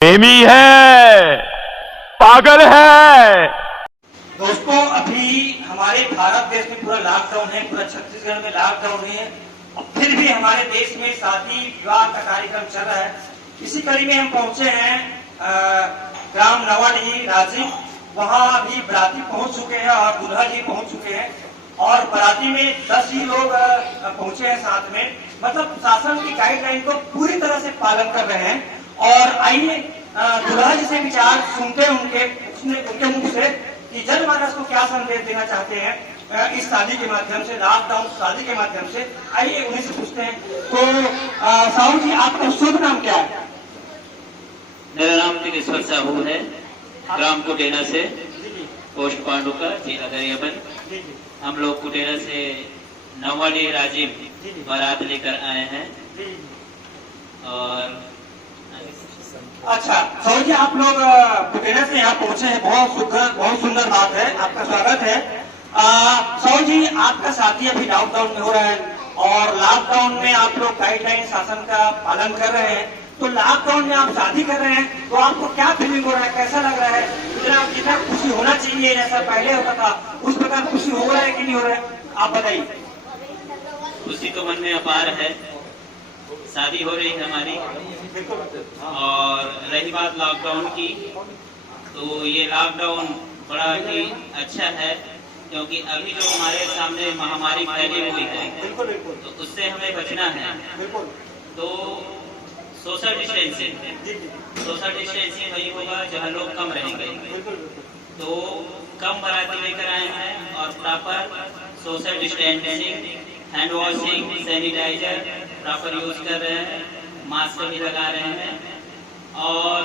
प्रेमी है, पागल है। दोस्तों, अभी हमारे भारत देश में पूरा लॉकडाउन है, पूरा छत्तीसगढ़ में लॉकडाउन है और फिर भी हमारे देश में शादी विवाह का कार्यक्रम चल रहा है। इसी कड़ी में हम पहुंचे हैं ग्राम नवाडीही राजीव। वहां अभी बराती पहुंच चुके हैं और दूल्हा जी पहुंच चुके हैं और बराती में 10 ही लोग पहुंचे हैं साथ में। मतलब शासन की गाइडलाइन को पूरी तरह से पालन कर रहे हैं। और आइए दूल्हा जी से विचार सुनते हैं उनके मुख से कि जनमानस को क्या संदेश देना चाहते हैं इस शादी के माध्यम से, लॉकडाउन शादी के माध्यम से। आइए उन्हीं से पूछते हैं। तो साहू जी, आपका शुभ नाम क्या है? मेरा नाम दिनेश्वर साहू है, ग्राम कुटेरा से, पोस्ट पांडुका, जिला गरियाबंद। हम लोग कुटेरा से नवाडी राजीव बारात लेकर आए हैं। और अच्छा साहू जी, आप लोग कुटेरा से यहाँ पहुंचे हैं, बहुत सुंदर बात है, आपका स्वागत है। साहू जी, आपका शादी अभी लॉकडाउन में हो रहा है और लॉकडाउन में आप लोग गाइडलाइन शासन का पालन कर रहे हैं। तो लॉकडाउन में आप शादी कर रहे हैं तो आपको क्या फीलिंग हो रहा है, कैसा लग रहा है? जितना खुशी होना चाहिए जैसा पहले होता था उस प्रकार खुशी हो रहा है कि नहीं हो रहा है, आप बताइए। खुशी तो मन में अपार है, शादी हो रही है हमारी। और रही बात लॉकडाउन की, तो ये लॉकडाउन बड़ा ही अच्छा है क्योंकि अभी जो हमारे सामने महामारी फैली हुई है तो उससे हमें बचना है। तो सोशल डिस्टेंसिंग वही होगा जहाँ लोग कम रहेंगे। तो कम बाराती लेकर आए हैं और proper social distancing, hand washing, sanitizer proper use कर रहे हैं, मास्क भी लगा रहे हैं। और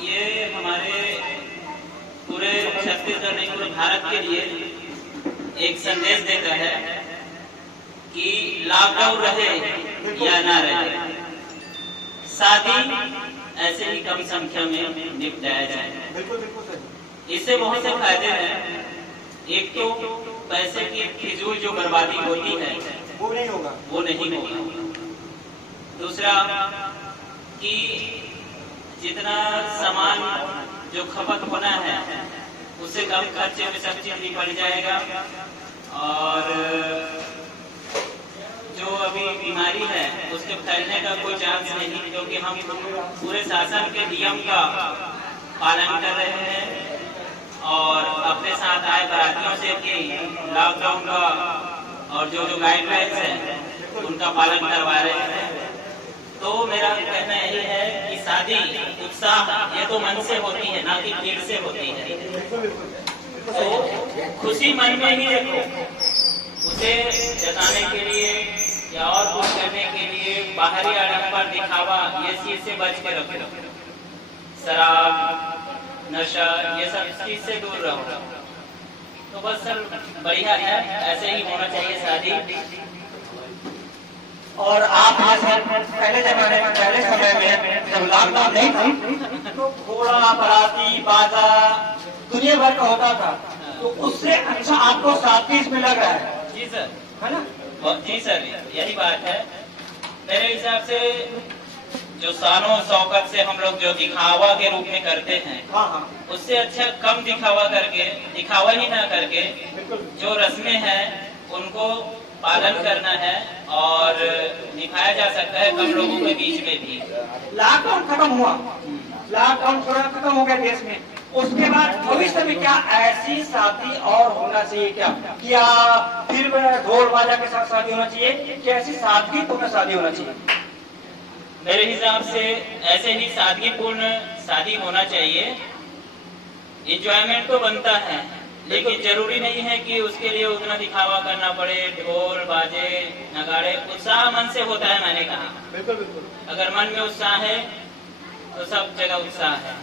ये हमारे पूरे छत्तीसगढ़ नहीं, पूरे भारत के लिए एक संदेश देता है कि लॉकडाउन रहे या ना रहे, शादी ऐसे ही कम संख्या में निपटाया जाए। इससे बहुत से फायदे हैं। एक तो पैसे की फिजूल जो बर्बादी होती है वो नहीं होगा। दूसरा कि जितना सामान जो खपत होना है उससे कम खर्चे में सब चीज निपट जाएगा। और जो अभी बीमारी है उसके फैलने का कोई चांस नहीं, क्योंकि हम पूरे शासन के नियम का पालन कर रहे हैं और अपने साथ आए बारातियों से कि लॉकडाउन का और जो गाइडलाइंस है उनका पालन करवा रहे हैं। तो मेरा कहना यही है कि शादी उत्साह ये तो मन से होती है, ना कि भीड़ से होती है। तो खुशी मन में ही रखो, उसे जताने के लिए या और कुछ करने के लिए बाहरी आडंबर दिखावा ये चीज से बच के रखो। शराब, नशा, ये सब चीज से दूर रहो। तो बस सर बढ़िया है, ऐसे ही होना चाहिए शादी। और आप पहले जमाने में, पहले समय में जब लॉकडाउन नहीं था तो घोड़ा, बराती, बाजा दुनिया भर का होता था, तो उससे अच्छा आपको शादी इसमें लग रहा है? जी सर, है ना? जी सर, यही बात है। मेरे हिसाब से जो शानो शौकत से हम लोग जो दिखावा के रूप में करते हैं, उससे अच्छा कम दिखावा करके, दिखावा ही ना करके जो रस्में हैं उनको पालन करना है और निभाया जा सकता है कम लोगों के बीच में भी। लॉकडाउन खत्म हुआ, लॉकडाउन थोड़ा खत्म हो गया देश में, उसके बाद भविष्य में क्या ऐसी शादी और होना चाहिए क्या फिर ढोल बाजा के साथ शादी होना चाहिए कि ऐसी सादगीपूर्ण शादी होना चाहिए? मेरे हिसाब से ऐसे ही सादगीपूर्ण शादी होना चाहिए। एंजॉयमेंट तो बनता है, लेकिन जरूरी नहीं है कि उसके लिए उतना दिखावा करना पड़े। ढोल बाजे नगाड़े, उत्साह मन से होता है, मैंने कहा। बिल्कुल। अगर मन में उत्साह है तो सब जगह उत्साह है।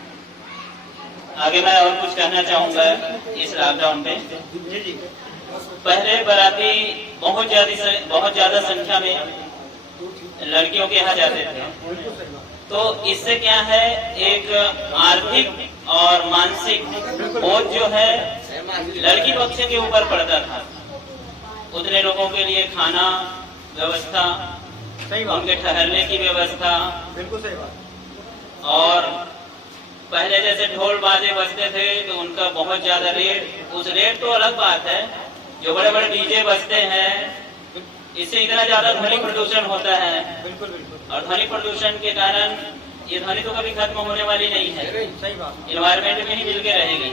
आगे मैं और कुछ कहना चाहूंगा इस लॉकडाउन पे। पहले बाराती बहुत ज्यादा संख्या में लड़कियों के यहाँ जाते थे, तो इससे क्या है, एक आर्थिक और मानसिक बोझ जो है लड़की पक्ष के ऊपर पड़ता था। उतने लोगों के लिए खाना व्यवस्था, उनके ठहरने की व्यवस्था, बिल्कुल सही बात। और पहले जैसे ढोल बाजे बजते थे तो उनका बहुत ज्यादा रेट, उस रेट तो अलग बात है। जो बड़े बड़े डीजे बजते हैं इससे इतना ज्यादा ध्वनि प्रदूषण होता है, और ध्वनि प्रदूषण के कारण ये ध्वनि तो कभी खत्म होने वाली नहीं है, इन्वायरमेंट में ही मिल के रहेगी।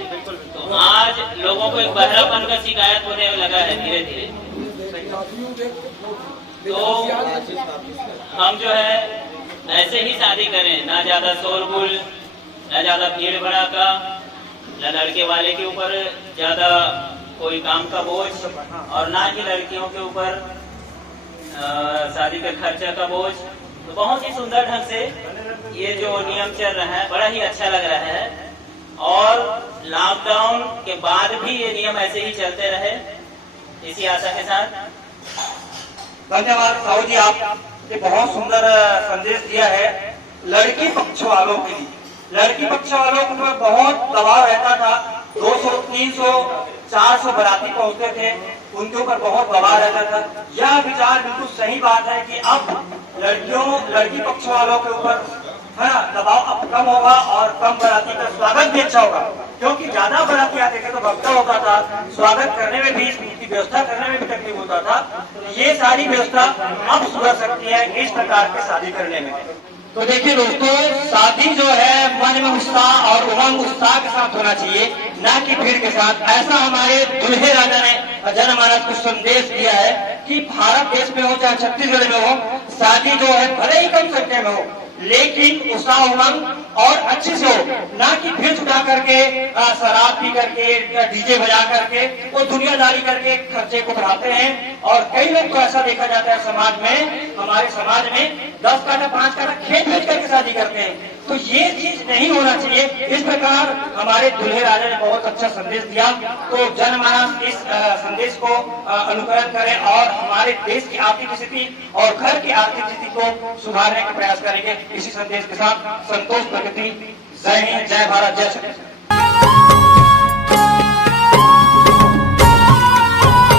तो आज लोगों को एक बहरापन का शिकायत होने लगा है धीरे धीरे। तो हम जो है ऐसे ही शादी करें, ना ज्यादा शोरगुल, ना ज्यादा भीड़ भड़ाका, न लड़के वाले के ऊपर ज्यादा कोई काम का बोझ, और ना ही लड़कियों के ऊपर शादी का खर्चा का बोझ। तो बहुत ही सुंदर ढंग से ये जो नियम चल रहा है बड़ा ही अच्छा लग रहा है, और लॉकडाउन के बाद भी ये नियम ऐसे ही चलते रहे, इसी आशा के साथ। धन्यवाद साहू जी, आपने बहुत सुंदर संदेश दिया है लड़की पक्ष वालों के लिए। लड़की पक्ष वालों के ऊपर बहुत दबाव रहता था, 200, 300, 400 बाराती पहुंचते थे, उनके ऊपर बहुत दबाव रहता था। यह विचार बिल्कुल सही बात है कि अब लड़की पक्ष वालों के ऊपर है ना दबाव अब कम होगा, और कम बाराती का स्वागत भी अच्छा होगा, क्योंकि ज्यादा बाराती आते थे तो भक्ता होता था, स्वागत करने में भी, उसकी व्यवस्था करने में भी तकलीफ होता था। ये सारी व्यवस्था अब सुधर सकती है इस प्रकार की शादी करने में। तो देखिए दोस्तों, शादी जो है मन में उत्साह और उमंग उत्साह के साथ होना चाहिए, ना कि भीड़ के साथ। ऐसा हमारे दुल्हे राजा ने जनमानस को संदेश दिया है कि भारत देश में हो चाहे छत्तीसगढ़ में हो, शादी जो है भले ही कम संख्या में हो, लेकिन उत्साह उमंग और अच्छे से हो, ना कि भीड़ जुटा करके शराब पी करके, डीजे बजा करके, वो दुनियादारी करके खर्चे को बढ़ाते हैं। और कई लोग को ऐसा देखा जाता है समाज में, हमारे समाज में 10 काठा 5 काठा खेत बेच करके शादी करते हैं। तो ये चीज नहीं होना चाहिए। इस प्रकार हमारे दुल्हे राजा ने बहुत अच्छा संदेश दिया। तो जनमानस इस संदेश को अनुकरण करें और हमारे देश की आर्थिक स्थिति और घर की आर्थिक स्थिति को सुधारने का प्रयास करेंगे। इसी संदेश के साथ संतोष प्रगति। जय हिंद, जय भारत, जय छत्तीसगढ़।